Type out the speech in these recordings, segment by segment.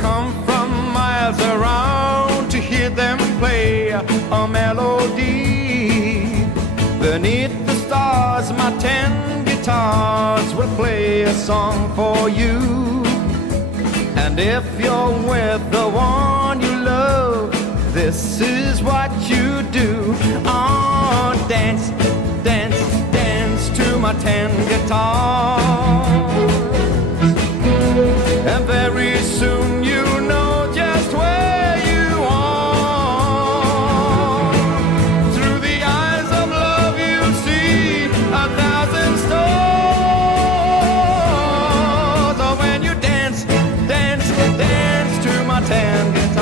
come from miles around to hear them play a melody. Beneath the stars, my 10 guitars will play a song for you. And if you're with the one you love, this is what you do. Oh, dance, dance, dance to my 10 guitars. And very soon you know just where you are. Through the eyes of love you see 1,000 stars. Oh, when you dance, dance, dance to my 10 guitars.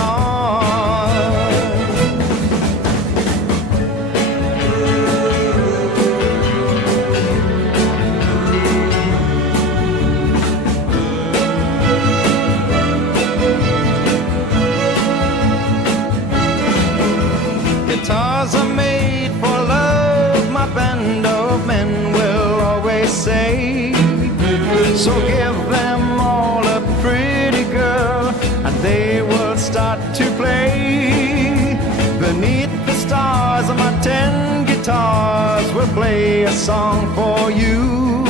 Guitars are made for love, my band of men will always say. So give them all a pretty girl and they will start to play. Beneath the stars, my 10 guitars will play a song for you.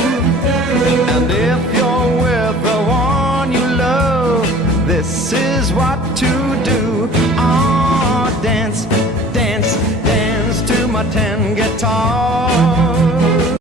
And if you're with the one you love, this is what to do. Oh, dance, dance, dance to my 10 guitars.